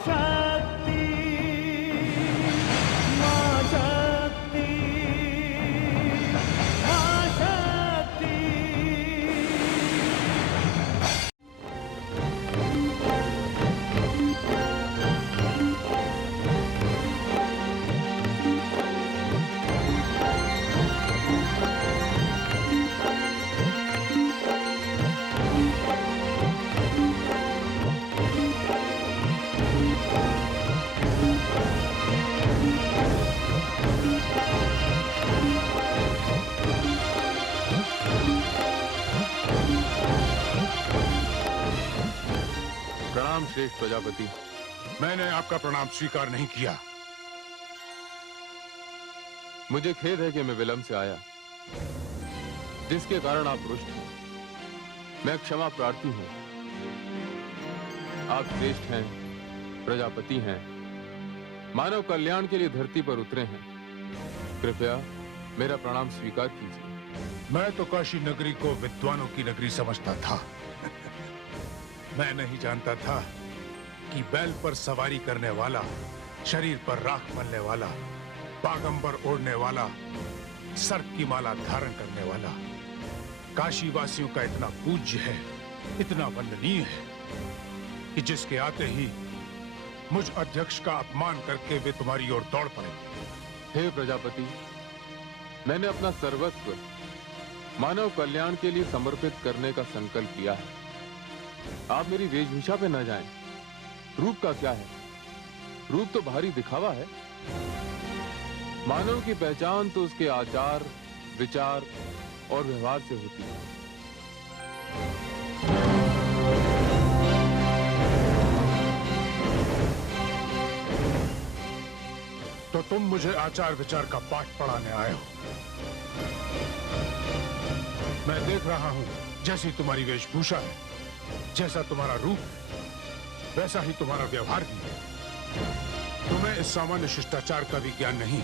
शक्ति, मां शक्ति, मां शक्ति। प्रणाम श्रेष्ठ प्रजापति। मैंने आपका प्रणाम स्वीकार नहीं किया। मुझे खेद है कि मैं विलंब से आया, जिसके कारण आप रुष्ट हैं। मैं क्षमा प्रार्थी हूं। आप श्रेष्ठ हैं, प्रजापति हैं, मानव कल्याण के लिए धरती पर उतरे हैं। कृपया मेरा प्रणाम स्वीकार कीजिए। मैं तो काशी नगरी को विद्वानों की नगरी समझता था। मैं नहीं जानता था कि बैल पर सवारी करने वाला, शरीर पर राख मलने वाला, बागंबर ओढ़ने वाला, सर्प की माला धारण करने वाला काशी वासियों का इतना पूज्य है, इतना वंदनीय है कि जिसके आते ही मुझ अध्यक्ष का अपमान करके वे तुम्हारी ओर दौड़ पड़े। हे प्रजापति, मैंने अपना सर्वस्व मानव कल्याण के लिए समर्पित करने का संकल्प लिया है। आप मेरी वेशभूषा पे न जाएं। रूप का क्या है? रूप तो बाहरी दिखावा है। मानव की पहचान तो उसके आचार, विचार और व्यवहार से होती है। तो तुम मुझे आचार विचार का पाठ पढ़ाने आए हो। मैं देख रहा हूं, जैसी तुम्हारी वेशभूषा है, जैसा तुम्हारा रूप, वैसा ही तुम्हारा व्यवहार भी है। तुम्हें इस सामान्य शिष्टाचार का भी ज्ञान नहीं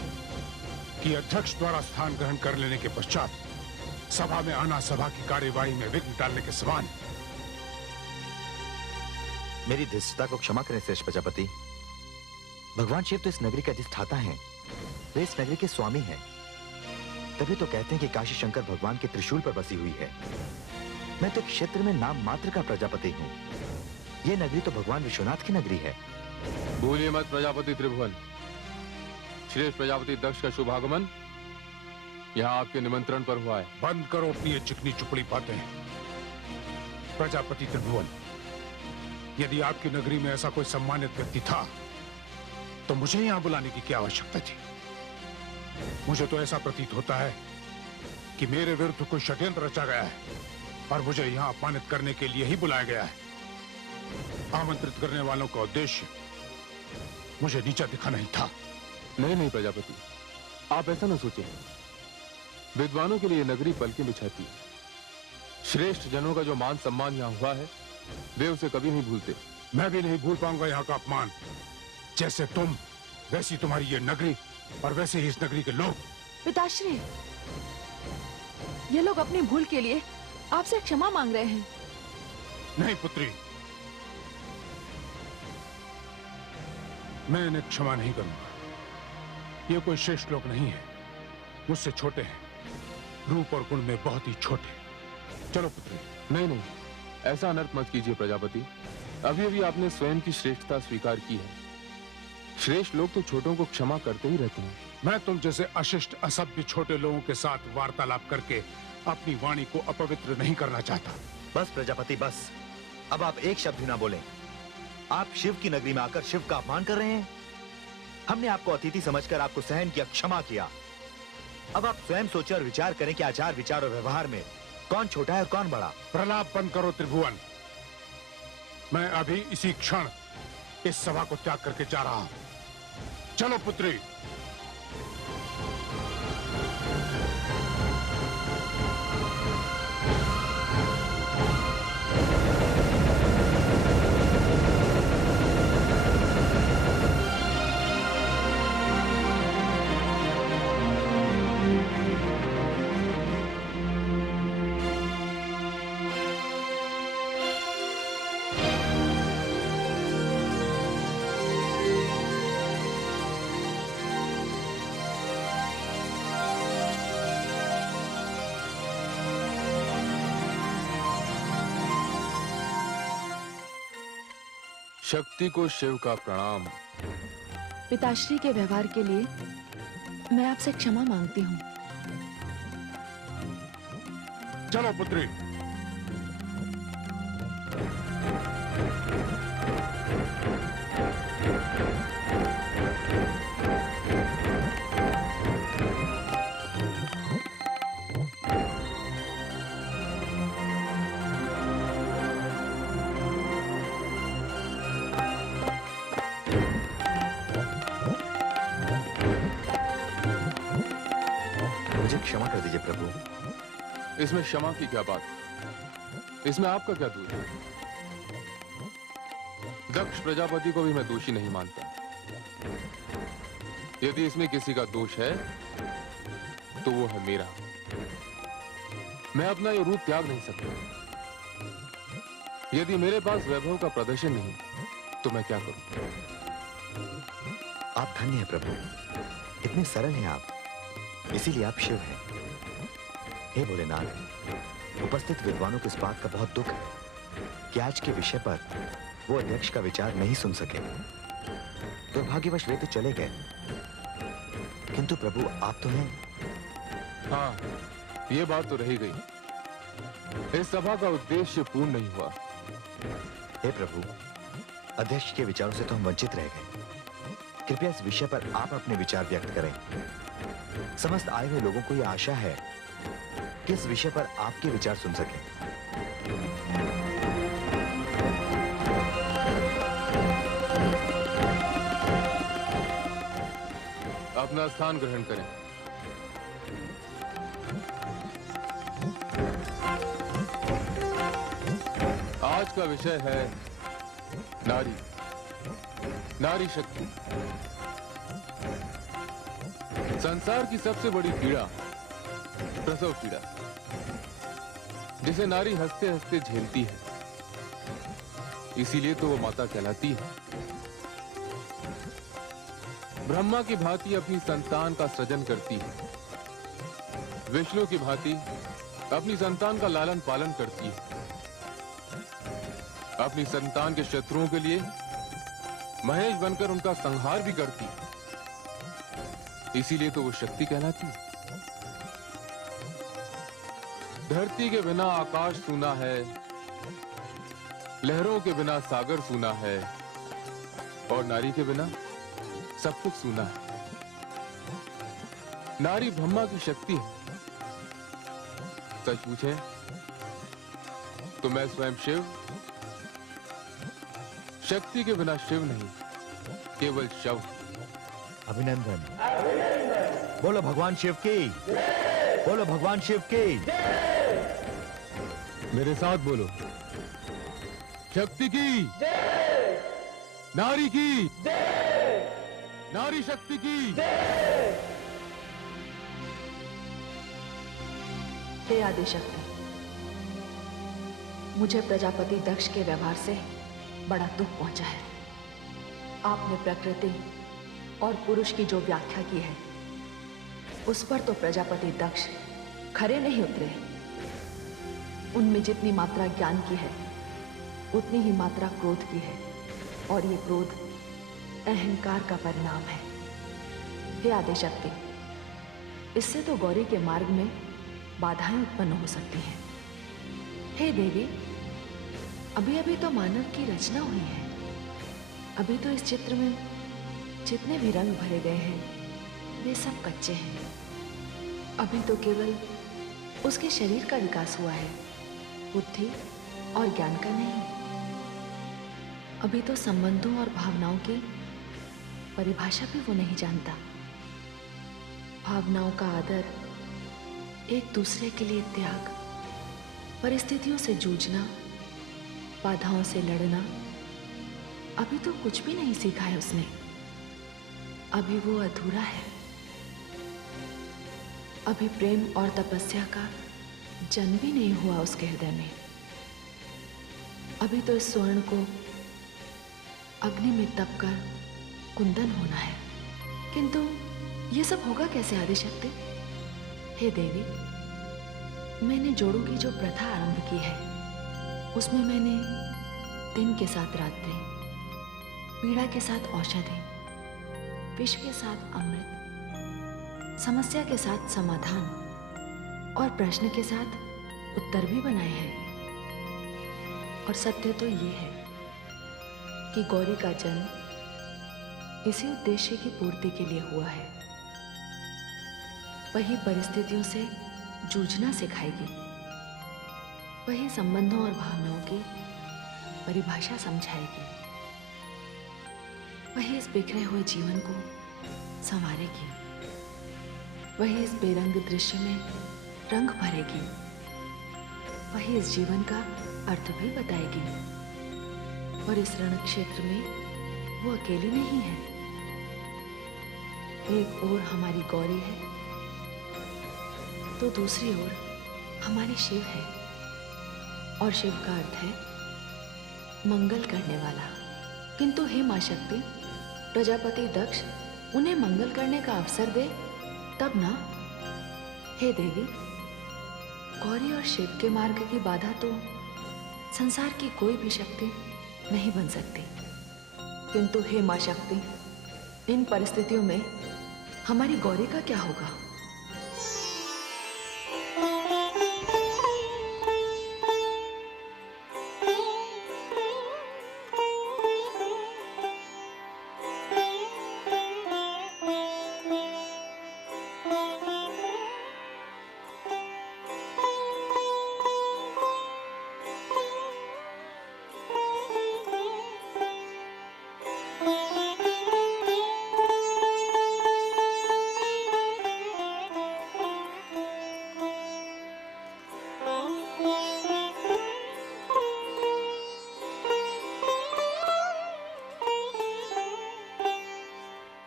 कि अध्यक्ष द्वारा स्थान ग्रहण कर लेने के पश्चात सभा में आना सभा की कार्यवाही में विघ्न डालने के समान है। मेरी धृष्टता को क्षमा करें श्रेष्ठ प्रजापति। भगवान शिव तो इस नगरी के अधिष्ठाता हैं, वे इस नगरी के स्वामी हैं। तभी तो कहते हैं कि काशी शंकर भगवान के त्रिशूल पर बसी हुई है। मैं तो क्षेत्र में नाम मात्र का प्रजापति हूँ। ये नगरी तो भगवान विश्वनाथ की नगरी है। भूलिए मत प्रजापति त्रिभुवन। श्रेष्ठ प्रजापति दक्ष का शुभागमन यहाँ आपके निमंत्रण पर हुआ है। बंद करो अपनी ये चिकनी चुपड़ी बातें। प्रजापति त्रिभुवन, यदि आपकी नगरी में ऐसा कोई सम्मानित व्यक्ति था तो मुझे यहां बुलाने की क्या आवश्यकता थी? मुझे तो ऐसा प्रतीत होता है कि मेरे विरुद्ध कोई षड्यंत्र रचा गया है और मुझे यहां अपमानित करने के लिए ही बुलाया गया है। आमंत्रित करने वालों का उद्देश्य मुझे नीचा दिखाना ही था। नहीं प्रजापति, आप ऐसा न सोचें। विद्वानों के लिए नगरी पलकें बिछाती है। श्रेष्ठ जनों का जो मान सम्मान यहाँ हुआ है, वे उसे कभी नहीं भूलते। मैं भी नहीं भूल पाऊंगा यहाँ का अपमान। जैसे तुम, वैसी तुम्हारी ये नगरी और वैसे ही इस नगरी के लोग। पिताश्री, ये लोग अपनी भूल के लिए आपसे क्षमा मांग रहे हैं। नहीं पुत्री, मैं इन्हें क्षमा नहीं करूंगा। ये कोई श्रेष्ठ लोग नहीं है, मुझसे छोटे हैं, रूप और गुण में बहुत ही छोटे। चलो पुत्री। नहीं, ऐसा अनर्थ मत कीजिए प्रजापति। अभी अभी आपने स्वयं की श्रेष्ठता स्वीकार की है। श्रेष्ठ लोग तो छोटों को क्षमा करते ही रहते हैं। मैं तुम जैसे अशिष्ट असभ्य छोटे लोगों के साथ वार्तालाप करके अपनी वाणी को अपवित्र नहीं करना चाहता। बस प्रजापति बस, अब आप एक शब्द भी ना बोलें। आप शिव की नगरी में आकर शिव का अपमान कर रहे हैं। हमने आपको अतिथि समझकर आपको सहन किया, क्षमा किया। अब आप स्वयं सोचें और विचार करें कि आचार विचार और व्यवहार में कौन छोटा है और कौन बड़ा। प्रलाप बंद करो त्रिभुवन। मैं अभी इसी क्षण इस सभा को त्याग करके जा रहा हूं। चलो पुत्री। शक्ति को शिव का प्रणाम। पिताश्री के व्यवहार के लिए मैं आपसे क्षमा मांगती हूँ। चलो पुत्री। मुझे क्षमा कर दीजिए प्रभु। इसमें क्षमा की क्या बात? इसमें आपका क्या दोष है? दक्ष प्रजापति को भी मैं दोषी नहीं मानता। यदि इसमें किसी का दोष है तो वो है मेरा। मैं अपना ये रूप त्याग नहीं सकता। यदि मेरे पास वैभव का प्रदर्शन नहीं तो मैं क्या करूं? आप धन्य हैं प्रभु, इतने सरल हैं आप, इसीलिए आप शिव हैं। हे भोलेनाथ, उपस्थित विद्वानों को इस बात का बहुत दुख है कि आज के विषय पर वो अध्यक्ष का विचार नहीं सुन सके। दुर्भाग्यवश वे तो चले गए, किंतु प्रभु आप तो हैं। हाँ, ये बात तो रही गई। इस सभा का उद्देश्य पूर्ण नहीं हुआ। हे प्रभु, अध्यक्ष के विचारों से तो हम वंचित रह गए। कृपया इस विषय पर आप अपने विचार व्यक्त करें। समस्त आए हुए लोगों को यह आशा है कि इस विषय पर आपके विचार सुन सकें। अपना स्थान ग्रहण करें। आज का विषय है नारी, नारी शक्ति। संसार की सबसे बड़ी पीड़ा प्रसव पीड़ा, जिसे नारी हंसते हंसते झेलती है। इसीलिए तो वो माता कहलाती है। ब्रह्मा की भांति अपनी संतान का सृजन करती है। विष्णु की भांति अपनी संतान का लालन पालन करती है। अपनी संतान के शत्रुओं के लिए महेश बनकर उनका संहार भी करती है। इसीलिए तो वो शक्ति कहलाती है। धरती के बिना आकाश सूना है, लहरों के बिना सागर सूना है, और नारी के बिना सब कुछ सूना है। नारी ब्रह्मा की शक्ति है। सच पूछे तो मैं स्वयं शिव, शक्ति के बिना शिव नहीं, केवल शव। अभिनंदन। बोलो भगवान शिव की, बोलो भगवान शिव की। मेरे साथ बोलो, शक्ति की, नारी की, नारी शक्ति की। हे आदिशक्ति, मुझे प्रजापति दक्ष के व्यवहार से बड़ा दुख पहुंचा है। आपने प्रकृति और पुरुष की जो व्याख्या की है, उस पर तो प्रजापति दक्ष खरे नहीं उतरे। उनमें जितनी मात्रा ज्ञान की है, उतनी ही मात्रा क्रोध की है, और ये क्रोध अहंकार का परिणाम है। हे आदिशक्ति, इससे तो गौरी के मार्ग में बाधाएं उत्पन्न हो सकती हैं। हे देवी, अभी अभी तो मानव की रचना हुई है। अभी तो इस चित्र में जितने भी रंग भरे गए हैं, वे सब कच्चे हैं। अभी तो केवल उसके शरीर का विकास हुआ है, बुद्धि और ज्ञान का नहीं। अभी तो संबंधों और भावनाओं की परिभाषा भी वो नहीं जानता। भावनाओं का आदर, एक दूसरे के लिए त्याग, परिस्थितियों से जूझना, बाधाओं से लड़ना, अभी तो कुछ भी नहीं सीखा है उसने। अभी वो अधूरा है। अभी प्रेम और तपस्या का जन्म भी नहीं हुआ उसके हृदय में। अभी तो इस स्वर्ण को अग्नि में तपकर कुंदन होना है। किंतु ये सब होगा कैसे आदिशक्ति? हे देवी, मैंने जोड़ों की जो प्रथा आरंभ की है, उसमें मैंने दिन के साथ रात्रि, पीड़ा के साथ औषधि, विष के साथ अमृत, समस्या के साथ समाधान और प्रश्न के साथ उत्तर भी बनाए हैं। और सत्य तो ये है कि गौरी का जन्म इसी उद्देश्य की पूर्ति के लिए हुआ है। वही परिस्थितियों से जूझना सिखाएगी, वही संबंधों और भावनाओं की परिभाषा समझाएगी, वही इस बिखरे हुए जीवन को संवारेगी, वही इस बेरंग दृश्य में रंग भरेगी, वही इस जीवन का अर्थ भी बताएगी। और इस रण क्षेत्र में वो अकेली नहीं है। एक ओर हमारी गौरी है तो दूसरी ओर हमारे शिव है। और शिव का अर्थ है मंगल करने वाला। किंतु हे मां शक्ति, प्रजापति दक्ष उन्हें मंगल करने का अवसर दे तब ना। हे देवी, गौरी और शिव के मार्ग की बाधा तो संसार की कोई भी शक्ति नहीं बन सकती। किंतु हे मां शक्ति, इन परिस्थितियों में हमारी गौरी का क्या होगा?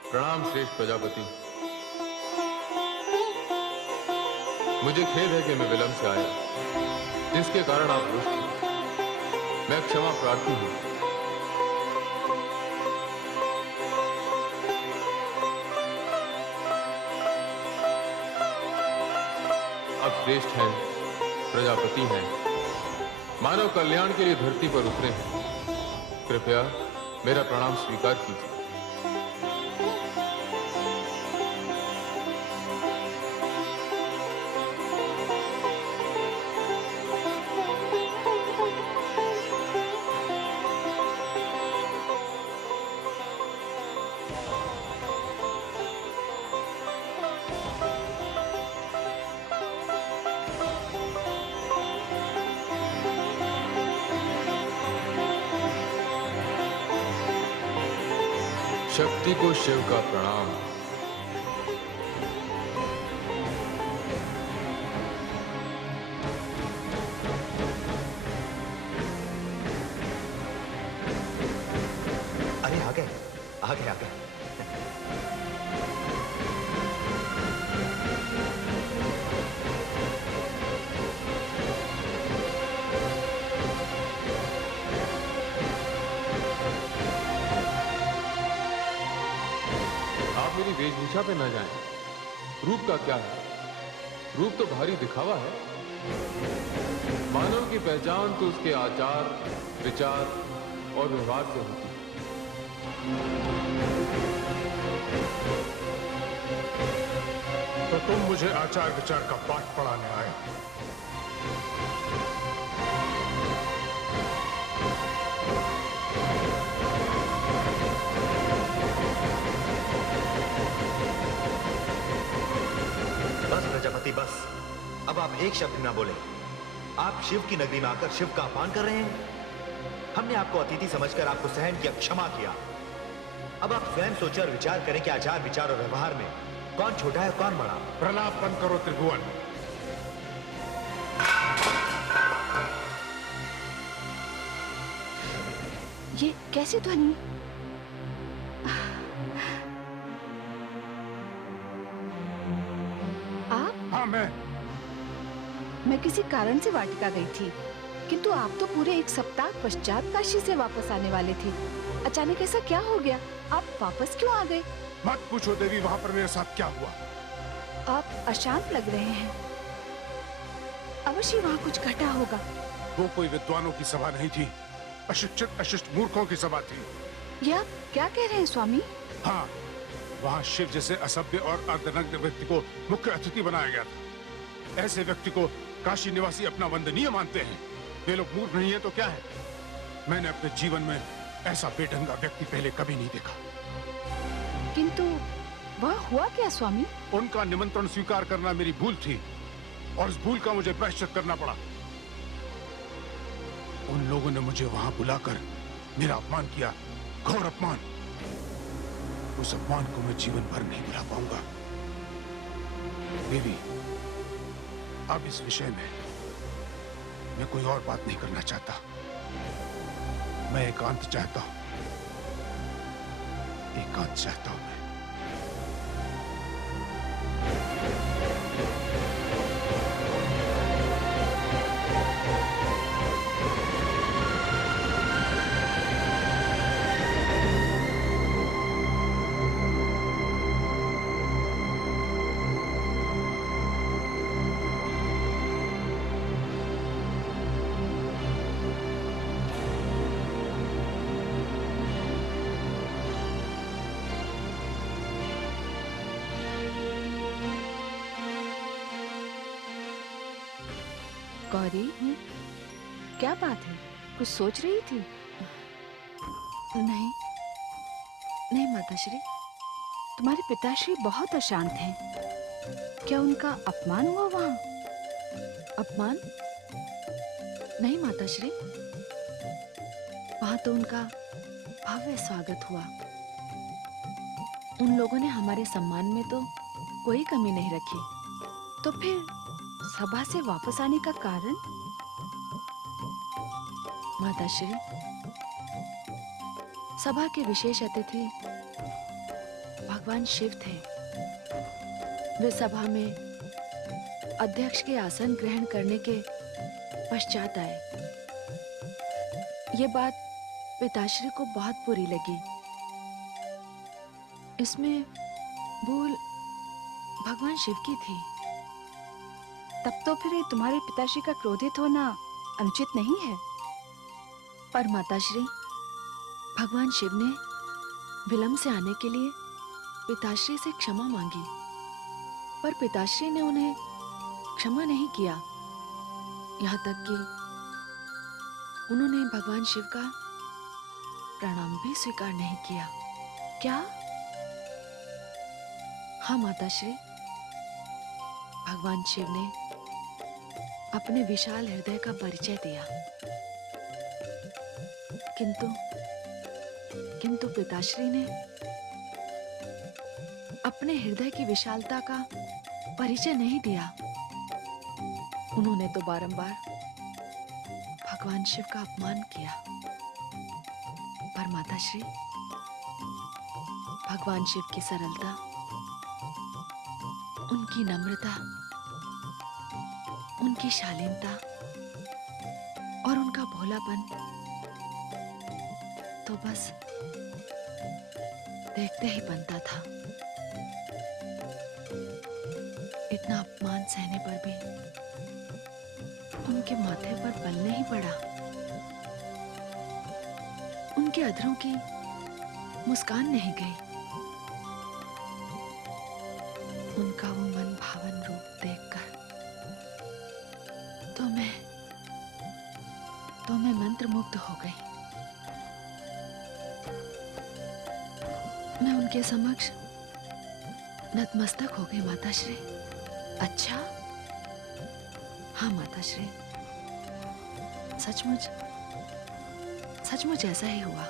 प्रणाम श्रेष्ठ प्रजापति। मुझे खेद है कि मैं विलंब से आया, जिसके कारण आप रुष्ट हैं। मैं क्षमा प्रार्थी हूं। आप श्रेष्ठ हैं, प्रजापति हैं, मानव कल्याण के लिए धरती पर उतरे हैं। कृपया मेरा प्रणाम स्वीकार कीजिए। शक्ति को शिव का प्रणाम। अरे आ गए, आ गए, आ गए। मेरी वेशभूषा पे न जाएं। रूप का क्या है? रूप तो भारी दिखावा है। मानव की पहचान तो उसके आचार, विचार और व्यवहार से होती है। तो तुम मुझे आचार विचार का पाठ पढ़ाने आए? बस प्रजापति बस, अब आप एक शब्द ना बोले। आप शिव की नगरी में आकर शिव का अपमान कर रहे हैं। हमने आपको अतिथि समझकर आपको सहन किया, क्षमा किया। अब आप स्वयं सोचें और विचार करें कि आचार विचार और व्यवहार में कौन छोटा है कौन बड़ा। प्रलाप बंद करो त्रिभुवन। ये कैसी ध्वनि? आप? हाँ, मैं किसी कारण से वाटिका गई थी, किंतु आप तो पूरे एक सप्ताह पश्चात काशी से वापस आने वाले थे। अचानक ऐसा क्या हो गया? आप वापस क्यों आ गए? मत पूछो देवी, वहां पर मेरे साथ क्या हुआ। आप अशांत लग रहे हैं। अवश्य वहाँ कुछ घटा होगा। वो कोई विद्वानों की सभा नहीं थी, अशिक्षित अशिष्ट मूर्खों की सभा थी। ये आप क्या कह रहे हैं स्वामी? हाँ, वहाँ शिव जैसे असभ्य और अर्धनग्न व्यक्ति को मुख्य अतिथि बनाया गया था। ऐसे व्यक्ति को काशी निवासी अपना वंदनीय मानते हैं। वे लोग मूर्ख नहीं है तो क्या है? मैंने अपने जीवन में ऐसा बेढंगा व्यक्ति पहले कभी नहीं देखा। किंतु वह हुआ क्या स्वामी? उनका निमंत्रण स्वीकार करना मेरी भूल थी और उस भूल का मुझे प्रायश्चित करना पड़ा। उन लोगों ने मुझे वहां बुलाकर मेरा अपमान किया, घोर अपमान। उस अपमान को मैं जीवन भर नहीं भुला पाऊंगा। देवी, अब इस विषय में मैं कोई और बात नहीं करना चाहता। मैं एकांत चाहता हूं, एकांत चाहता हूं मैं। गौरी, क्या बात है? कुछ सोच रही थी? नहीं, नहीं माताश्री। तुम्हारे पिताश्री बहुत अशांत हैं। क्या उनका अपमान हुआ वहाँ? अपमान? नहीं माताश्री, वहां तो उनका भव्य स्वागत हुआ। उन लोगों ने हमारे सम्मान में तो कोई कमी नहीं रखी। तो फिर सभा से वापस आने का कारण? माताश्री, सभा के विशेष अतिथि भगवान शिव थे। वे सभा में अध्यक्ष के आसन ग्रहण करने के पश्चात आए। ये बात पिताश्री को बहुत बुरी लगी। इसमें भूल भगवान शिव की थी। तब तो फिर तुम्हारे पिताश्री का क्रोधित होना अनुचित नहीं है। पर माताश्री, भगवान शिव ने विलंब से आने के लिए पिताश्री से क्षमा मांगी, पर पिताश्री ने उन्हें क्षमा नहीं किया। यहाँ तक कि उन्होंने भगवान शिव का प्रणाम भी स्वीकार नहीं किया। क्या? हाँ माताश्री, भगवान शिव ने अपने विशाल हृदय का परिचय दिया, किंतु पिताश्री ने अपने हृदय की विशालता का परिचय नहीं दिया। उन्होंने तो बारंबार भगवान शिव का अपमान किया। पर माताश्री, भगवान शिव की सरलता, उनकी नम्रता, उनकी शालीनता और उनका भोलापन तो बस देखते ही बनता था। इतना अपमान सहने पर भी उनके माथे पर बल नहीं पड़ा। उनके अधरों की मुस्कान नहीं गई। उनका वो मन भावन रूप देखकर तो मैं मंत्रमुग्ध हो गई। मैं उनके समक्ष नतमस्तक हो गई माताश्री। अच्छा, हाँ माताश्री, सचमुच सचमुच ऐसा ही हुआ।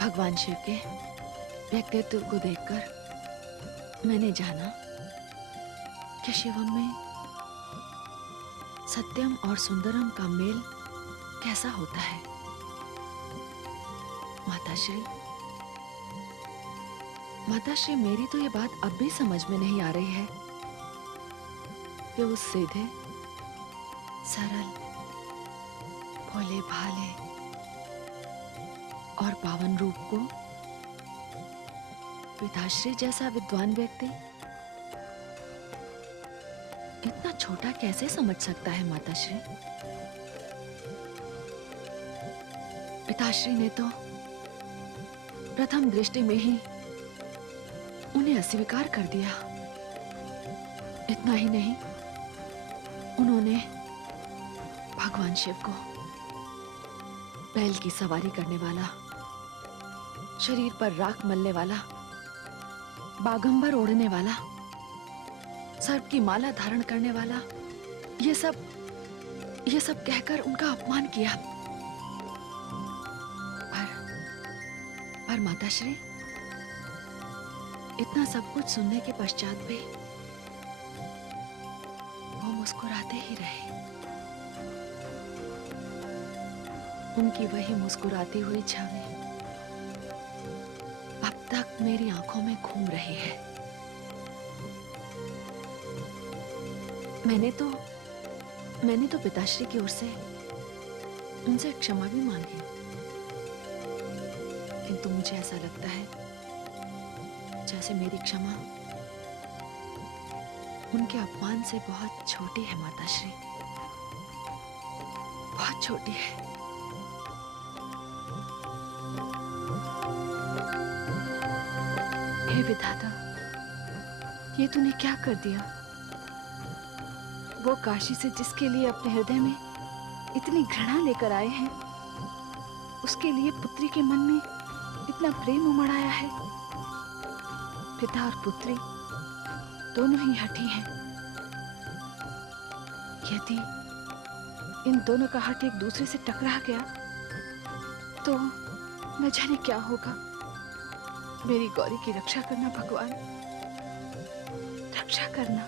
भगवान शिव के व्यक्तित्व को देखकर मैंने जाना कि शिवम में सत्यम और सुंदरम का मेल कैसा होता है। माताश्री, मेरी तो ये बात अब भी समझ में नहीं आ रही है कि उस सीधे, सरल, भोले भाले और पावन रूप को पिताश्री जैसा विद्वान व्यक्ति इतना छोटा कैसे समझ सकता है माताश्री? पिताश्री ने तो प्रथम दृष्टि में ही उन्हें अस्वीकार कर दिया। इतना ही नहीं, उन्होंने भगवान शिव को बैल की सवारी करने वाला, शरीर पर राख मलने वाला, बागंबर ओढ़ने वाला, सर्प की माला धारण करने वाला, ये सब कहकर उनका अपमान किया। पर माताश्री, इतना सब कुछ सुनने के पश्चात भी वो मुस्कुराते ही रहे। उनकी वही मुस्कुराती हुई छवि अब तक मेरी आंखों में घूम रही है। मैंने तो पिताश्री की ओर से उनसे क्षमा भी मांगी, किंतु मुझे ऐसा लगता है जैसे मेरी क्षमा उनके अपमान से बहुत छोटी है माताश्री, बहुत छोटी है। हे विधाता, ये तूने क्या कर दिया? वो काशी से जिसके लिए अपने हृदय में इतनी घृणा लेकर आए हैं, उसके लिए पुत्री के मन में इतना प्रेम उमड़ आया है। पिता और पुत्री दोनों ही हठी हैं। यदि इन दोनों का हट एक दूसरे से टकरा गया तो न जाने क्या होगा। मेरी गौरी की रक्षा करना भगवान, रक्षा करना।